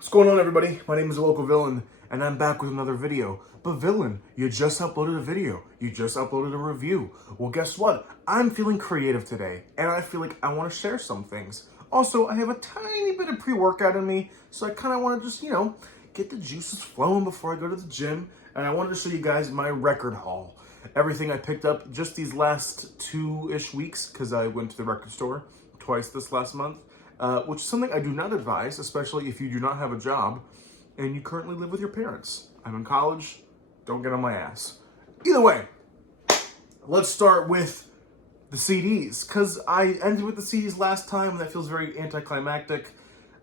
What's going on, everybody? My name is Local Villain, and I'm back with another video. But Villain, you just uploaded a video. You just uploaded a review. Well, guess what? I'm feeling creative today, and I feel like I want to share some things. Also, I have a tiny bit of pre-workout in me, so I kind of want to just, get the juices flowing before I go to the gym. And I wanted to show you guys my record haul. Everything I picked up just these last 2-ish weeks, because I went to the record store twice this last month. Which is something I do not advise, especially if you do not have a job and you currently live with your parents. I'm in college, don't get on my ass. Either way, let's start with the CDs, because I ended with the CDs last time and that feels very anticlimactic.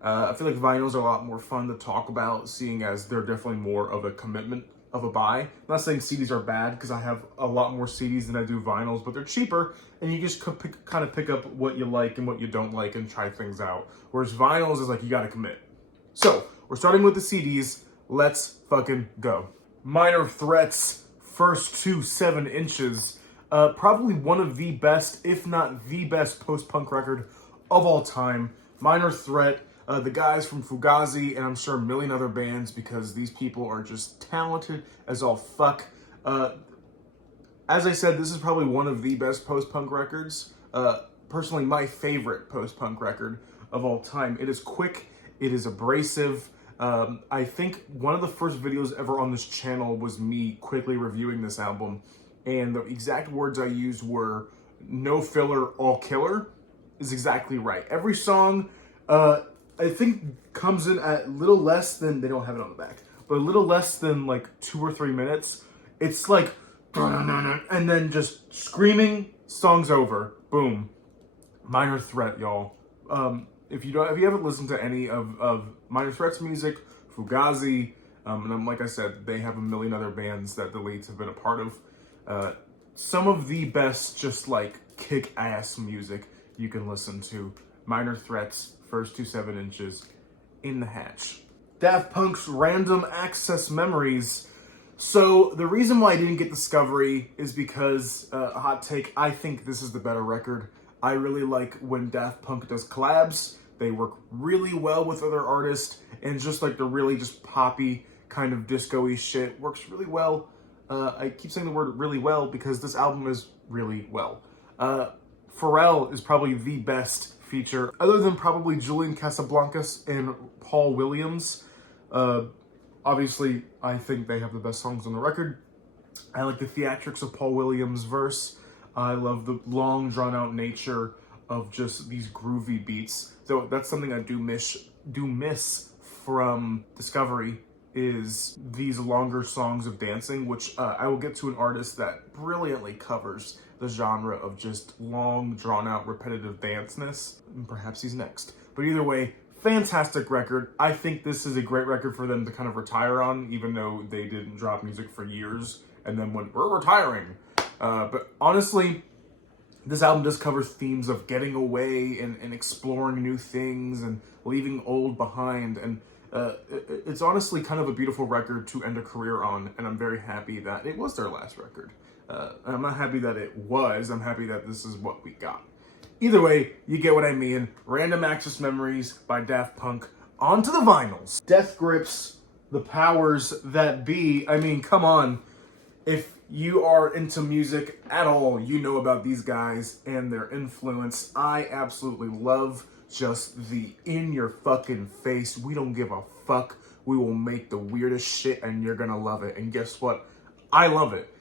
I feel like vinyls are a lot more fun to talk about, seeing as they're definitely more of a commitment of a buy. I'm not saying CDs are bad, because I have a lot more CDs than I do vinyls, but they're cheaper, and you just kind of pick up what you like and what you don't like and try things out. Whereas vinyls is like, you gotta commit. So, we're starting with the CDs. Let's fucking go. Minor Threat's first 7 inches. Probably one of the best, if not the best, post-punk record of all time. Minor Threat. The guys from Fugazi, and I'm sure a million other bands, because these people are just talented as all fuck. As I said, this is probably one of the best post-punk records. Personally, my favorite post-punk record of all time. It is quick, it is abrasive. I think one of the first videos ever on this channel was me quickly reviewing this album, and the exact words I used were, "no filler, all killer," is exactly right. Every song, I think comes in at little less than, they don't have it on the back, but a little less than like 2 or 3 minutes. It's like, and then just screaming, song's over, boom. Minor Threat, y'all. If you haven't listened to any of Minor Threat's music, Fugazi, and like I said, they have a million other bands that the leads have been a part of. Some of the best, just like kick-ass music you can listen to. Minor Threat's first 7 inches in the hatch. Daft Punk's Random Access Memories. So the reason why I didn't get Discovery is because, a hot take, I think this is the better record. I really like when Daft Punk does collabs. They work really well with other artists, and just like the really just poppy kind of disco-y shit works really well. I keep saying the word really well because this album is really well. Pharrell is probably the best feature, other than probably Julian Casablancas and Paul Williams. Obviously, I think they have the best songs on the record. I like the theatrics of Paul Williams' verse. I love the long, drawn-out nature of just these groovy beats. So that's something I do miss from Discovery, is these longer songs of dancing, which I will get to an artist that brilliantly covers the genre of just long, drawn-out, repetitive danceness. And perhaps he's next. But either way, fantastic record. I think this is a great record for them to kind of retire on, even though they didn't drop music for years and then went, "We're retiring." But honestly, this album does cover themes of getting away and exploring new things and leaving old behind. And it's honestly kind of a beautiful record to end a career on, and I'm very happy that it was their last record. I'm not happy that it was, I'm happy that this is what we got. Either way, you get what I mean. Random Access Memories by Daft Punk. On to the vinyls. Death Grips, The Powers That Be. I mean, come on. If you are into music at all, you know about these guys and their influence. I absolutely love just the in your fucking face, we don't give a fuck, we will make the weirdest shit and you're gonna love it. And guess what? I love it.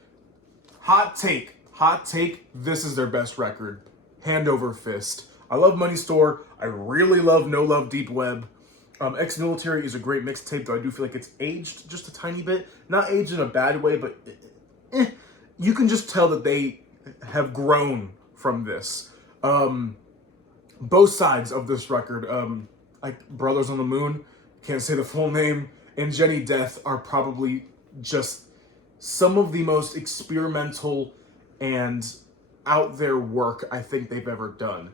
Hot take, this is their best record. Hand over fist. I love Money Store. I really love No Love Deep Web. Ex-Military is a great mixtape, though I do feel like it's aged just a tiny bit. Not aged in a bad way, but you can just tell that they have grown from this. Both sides of this record, like Brothers on the Moon, can't say the full name, and Jenny Death are probably just some of the most experimental and out there work I think they've ever done.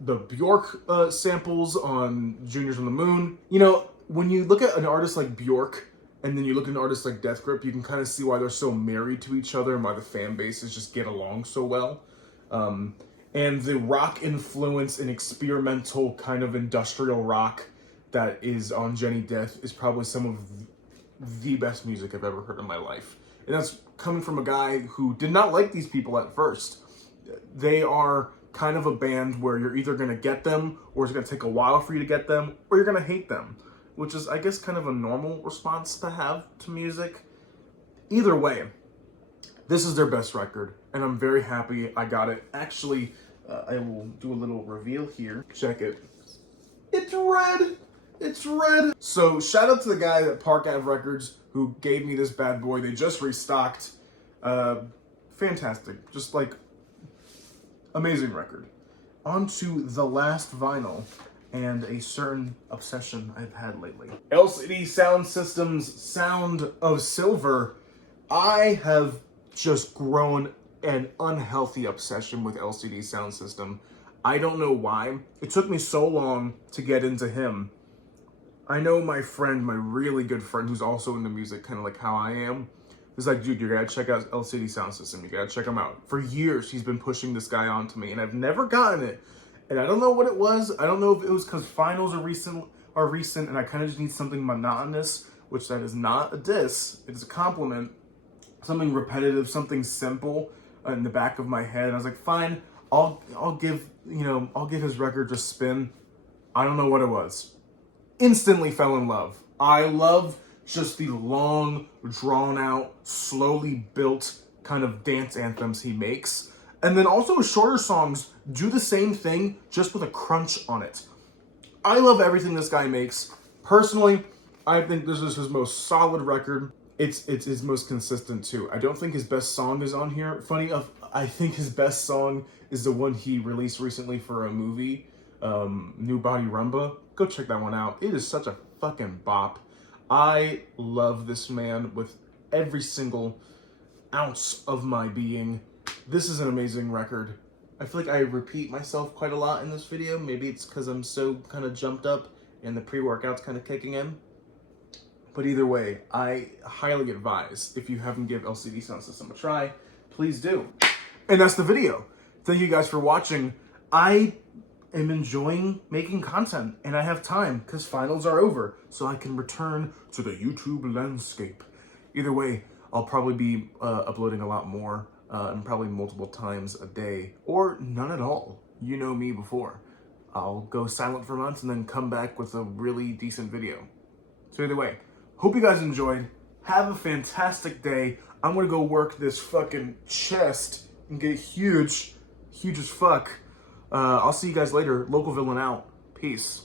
The Bjork samples on Juniors on the Moon. You know, when you look at an artist like Bjork, and then you look at an artist like Death Grip, you can kind of see why they're so married to each other and why the fan bases just get along so well. And the rock influence and experimental kind of industrial rock that is on Jenny Death is probably some of the best music I've ever heard in my life. And that's coming from a guy who did not like these people at first. They are kind of a band where you're either going to get them, or it's going to take a while for you to get them, or you're going to hate them, which is, I guess, kind of a normal response to have to music. Either way, this is their best record, and I'm very happy I got it. Actually, I will do a little reveal here. Check it. It's red! It's red! So, shout out to the guy at Park Ave Records who gave me this bad boy. They just restocked. Fantastic. Just like, amazing record. On to the last vinyl and a certain obsession I've had lately. LCD Sound System's Sound of Silver. I have just grown an unhealthy obsession with LCD Sound System. I don't know why. It took me so long to get into him. I know my friend, my really good friend, who's also into music, kind of like how I am, is like, dude, you gotta check out LCD Sound System. You gotta check him out. For years, he's been pushing this guy onto me, and I've never gotten it. And I don't know what it was. I don't know if it was because finals are recent, and I kind of just need something monotonous, which that is not a diss. It is a compliment. Something repetitive, something simple in the back of my head. And I was like, fine, I'll give his record a spin. I don't know what it was. Instantly fell in love. I love just the long, drawn out, slowly built kind of dance anthems he makes. And then also his shorter songs do the same thing, just with a crunch on it. I love everything this guy makes. Personally, I think this is his most solid record. It's his most consistent too. I don't think his best song is on here. Funny enough, I think his best song is the one he released recently for a movie, New Body Rumba. Go check that one out. It is such a fucking bop. I love this man with every single ounce of my being. This is an amazing record. I feel like I repeat myself quite a lot in this video. Maybe it's because I'm so kind of jumped up and the pre-workout's kind of kicking in. But either way, I highly advise, if you haven't given LCD Sound System a try, please do. And that's the video. Thank you guys for watching. I am enjoying making content, and I have time because finals are over, so I can return to the YouTube landscape. Either way, I'll probably be uploading a lot more, and probably multiple times a day, or none at all. You know me before. I'll go silent for months and then come back with a really decent video. So either way, hope you guys enjoyed. Have a fantastic day. I'm gonna go work this fucking chest and get huge as fuck. I'll see you guys later. Local Villain out. Peace.